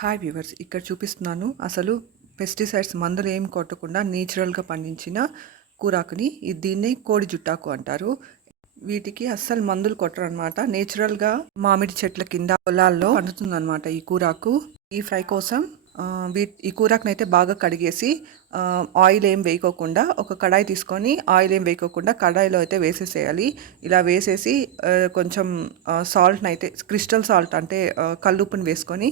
Hi viewers ఇక్కడ చూపిస్తున్నాను. అసలు పెస్టిసైడ్స్ మందులు ఏం కొట్టకుండా నేచురల్గా పండించిన కూరాకుని. ఇది దీన్ని కోడి జుట్టాకు అంటారు. వీటికి అస్సలు మందులు కొట్టరు అనమాట నేచురల్గా మామిడి చెట్ల కింద పొలాల్లో పండుతుంది అనమాట ఈ కూరాకు. ఈ ఫ్రై కోసం ఆ, వీ ఈ కూరాకుని అయితే బాగా కడిగేసి ఆయిల్ ఏం వేయకోకుండా ఒక కడాయి తీసుకొని ఆయిల్ ఏం వేయకోకుండా కడాయిలో అయితే వేసేసేయాలి. ఇలా వేసేసి కొంచెం సాల్ట్ని అయితే క్రిస్టల్ సాల్ట్ అంటే కల్లుప్పుని వేసుకొని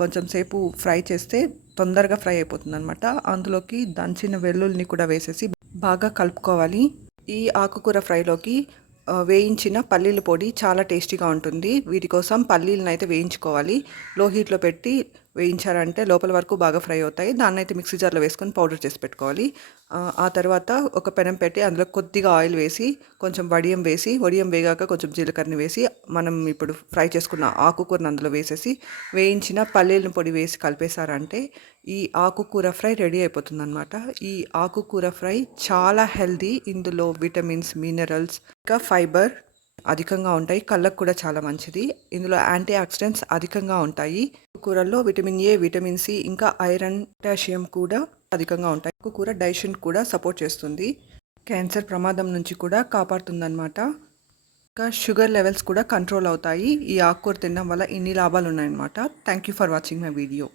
కొంచెం సేపు ఫ్రై చేస్తే తొందరగా ఫ్రై అయిపోతుంది అనమాట అందులోకి దంచిన వెల్లుల్ని కూడా వేసేసి బాగా కలుపుకోవాలి. ఈ ఆకుకూర ఫ్రైలోకి వేయించిన పల్లీల పొడి చాలా టేస్టీగా ఉంటుంది. వీటి కోసం పల్లీలను అయితే వేయించుకోవాలి. లో హీట్లో పెట్టి వేయించారంటే లోపల వరకు బాగా ఫ్రై అవుతాయి. దాన్ని అయితే మిక్సీ జార్లో వేసుకొని పౌడర్ చేసి పెట్టుకోవాలి. ఆ, తర్వాత ఒక పెనం పెట్టి అందులో కొద్దిగా ఆయిల్ వేసి కొంచెం వడియం వేసి వడియం వేగాక కొంచెం జీలకర్రని వేసి మనం ఇప్పుడు ఫ్రై చేసుకున్న ఆకుకూరను అందులో వేసేసి వేయించిన పల్లీలను పొడి వేసి కలిపేశారంటే ఈ ఆకుకూర ఫ్రై రెడీ అయిపోతుందన్నమాట. ఈ ఆకుకూర ఫ్రై చాలా హెల్దీ ఇందులో విటమిన్స్ మినరల్స్ ఇంకా ఫైబర్ అధికంగా ఉంటాయి. కళ్ళకు కూడా చాలా మంచిది. ఇందులో యాంటీ ఆక్సిడెంట్స్ అధికంగా ఉంటాయి. కూరల్లో విటమిన్ ఏ విటమిన్ సి ఇంకా ఐరన్ పొటాషియం కూడా అధికంగా ఉంటాయి. కూర డైజెషన్ కూడా సపోర్ట్ చేస్తుంది. క్యాన్సర్ ప్రమాదం నుంచి కూడా కాపాడుతుందన్నమాట. ఇంకా షుగర్ లెవెల్స్ కూడా కంట్రోల్ అవుతాయి. ఈ ఆకుకూర తినడం వల్ల ఇన్ని లాభాలు ఉన్నాయన్నమాట thank you for watching my video.